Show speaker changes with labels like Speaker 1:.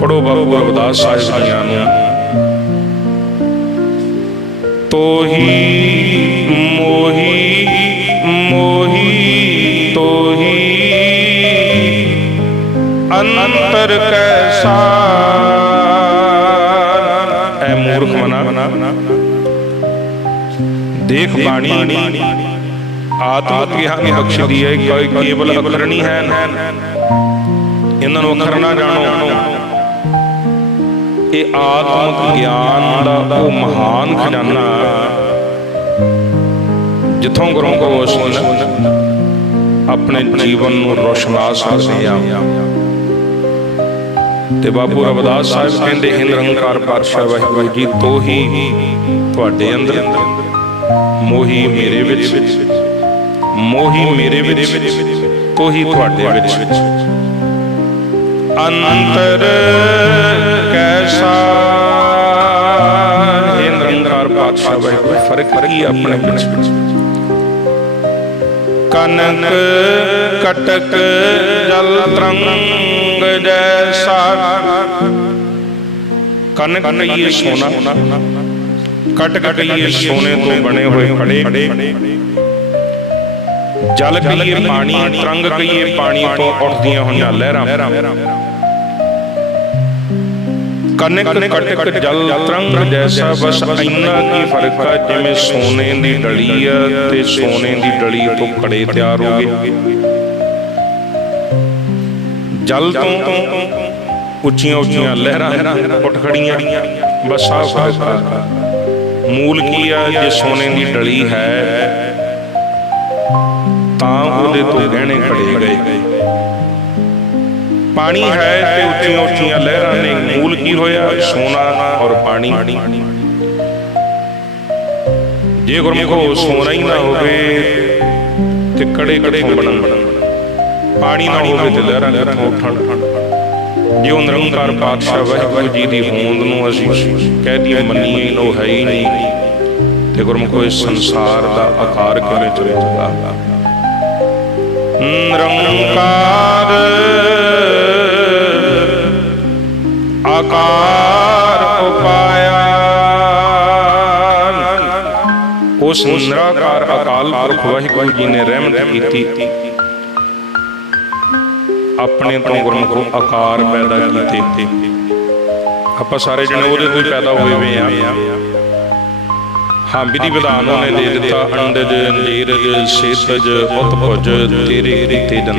Speaker 1: ਪੜੋ ਬਾਬੂ ਰਵਿਦਾਸ ਸਾਹਿਬ ਜੀਆਂ ਨੂੰ। ਤੋਹੀ ਮੋਹੀ ਮੋਹੀ ਤੋਹੀ। ਅੰਤਰ ਕੈਸਾ। ਐ ਮੂਰਖ ਮਨਾ। ਦੇਖ ਬਾਣੀ। ਆਤਮਿਕ ਗਿਆਨ ਬਖਸ਼ਦੀ ਹੈ ਕੇਵਲ ਅਖਰ ਨਹੀਂ ਹੈ। ਇਹਨਾਂ ਨੂੰ ਅਖਰ ਨਾ ਜਾਣੋ। ਇਹ ਆਤਮਿਕ ਗਿਆਨ ਦਾ ਉਹ ਮਹਾਨ ਖਜ਼ਾਨਾ ਜਿੱਥੋਂ ਗੁਰੂ ਕੋ ਆਪਣੇ ਜੀਵਨ ਨੂੰ ਰੋਸ਼ਨਾ ਸਕਦੇ ਤੇ ਬਾਬੂ ਰਵਿਦਾਸ ਸਾਹਿਬ ਕਹਿੰਦੇ, ਹਿੰਦ ਰੰਗਕਾਰ ਪਾਤਸ਼ਾਹ ਵਾਹਿਗੁਰੂ ਜੀ ਤੋਹੀ ਤੁਹਾਡੇ ਅੰਦਰ, ਮੋਹੀ ਮੇਰੇ ਵਿੱਚ, ਮੋਹੀ ਮੇਰੇ ਵਿੱਚ ਤੋਹੀ ਤੁਹਾਡੇ ਵਿੱਚ। ਅੰਤਰ ਵਾਹਿਗੁਰੂ ਫ਼ਰਕ ਕੀ ਆਪਣੇ ਵਿੱਚ? ਕਨਕ ਕਟਕ ਜਲ ਤਰੰਗ ਜੈਸਾ। ਕਨਕ ਕਹੀਏ ਸੋਨਾ ਕਟ ਕਹੀਏ ਸੋਨੇ ਤੋਂ ਬਣੇ ਹੋਏ ਖੜੇ ਜਲ ਕਹੀਏ ਪਾਣੀ, ਤਰੰਗ ਕਹੀਏ ਪਾਣੀ ਤੋਂ ਉੱਠਦੀਆਂ ਹੋਈਆਂ ਲਹਿਰਾਂ। ਕਨਕ ਕਟਕ ਜਲ ਤਰੰਗ ਜੈਸਾ ਬਸ ਇੰਨਾ ਕੀ ਫ਼ਰਕ ਆ ਜਿਵੇਂ ਸੋਨੇ ਦੀ ਡਲੀ ਆ ਤੇ ਸੋਨੇ ਦੀ ਡਲੀ ਤੋਂ ਕੜੇ ਤਿਆਰ ਹੋ ਗਏ। ਜਲ ਤੋਂ ਉੱਚੀਆਂ ਉੱਚੀਆਂ ਲਹਿਰਾਂ ਉੱਠ ਖੜੀਆਂ। ਬਸ ਆ। ਫ਼ਰਕ ਆ। ਮੂਲ ਕੀ ਆ ਜੇ ਸੋਨੇ ਦੀ ਡਲੀ ਹੈ ਤਾਂ ਉਹਦੇ ਤੋਂ ਗਹਿਣੇ ਖੜੇ ਗਏ। ਪਾਣੀ ਹੈ ਤੇ ਉੱਚੀਆਂ ਉੱਚੀਆਂ ਲਹਿਰਾਂ ਨੇ ਮੂਲ ਕੀ ਹੋਇਆ? ਸੋਨਾ ਔਰ ਪਾਣੀ। ਜੇ ਗੁਰਮੁਖੋ ਸੋਨਾ ਹੀ ਨਾ ਹੋਵੇ ਤੇ ਕੜੇ ਕੜੇ ਬਣਨ? ਪਾਣੀ ਨਾ ਹੋਵੇ ਤੇ ਲਹਿਰਾਂ ਕਿੱਥੋਂ ਉੱਠਣ? ਜੇ ਉਹ ਨਿਰੰਕਾਰ ਪਾਤਸ਼ਾਹ ਵਾਹਿਗੁਰੂ ਜੀ ਦੀ ਹੋਂਦ ਨੂੰ ਅਸੀਂ ਕਹਿ ਦਈਏ ਮੰਨੀਏ ਉਹ ਹੈ ਹੀ ਨਹੀਂ। ਤੇ ਗੁਰਮੁਖੋ ਇਸ ਸੰਸਾਰ ਦਾ ਆਕਾਰ ਕਿਵੇਂ ਚੱਲੇਗਾ? ਨਿਰੰਕਾਰ ਆਕਾਰ ਉਪਾਇਆ। ਉਸ ਨਿਰਾਕਾਰ ਅਕਾਲ ਪੁਰਖ ਵਾਹਿਗੁਰੂ ਜੀ ਨੇ ਰਹਿਮਤ ਕੀਤੀ। ਆਪਣੇ ਤੋਂ ਗੁਰਮੁਖੋ ਆਕਾਰ ਪੈਦਾ ਕੀਤੇ। ਆਪਾਂ ਸਾਰੇ ਜਣੇ ਉਹਦੇ ਤੋਂ ਹੀ ਪੈਦਾ ਹੋਏ ਵੇ ਆ ਹਾਂ, ਵਿਧੀ ਵਿਧਾਨ ਉਹਨੇ ਦੇ ਦਿੱਤਾ, ਅੰਡਜ, ਨੀਰਜ, ਸੇਤਜ ਉਤਪਜ ਤੇਰੇ ਕੀਤੇ ਜਨ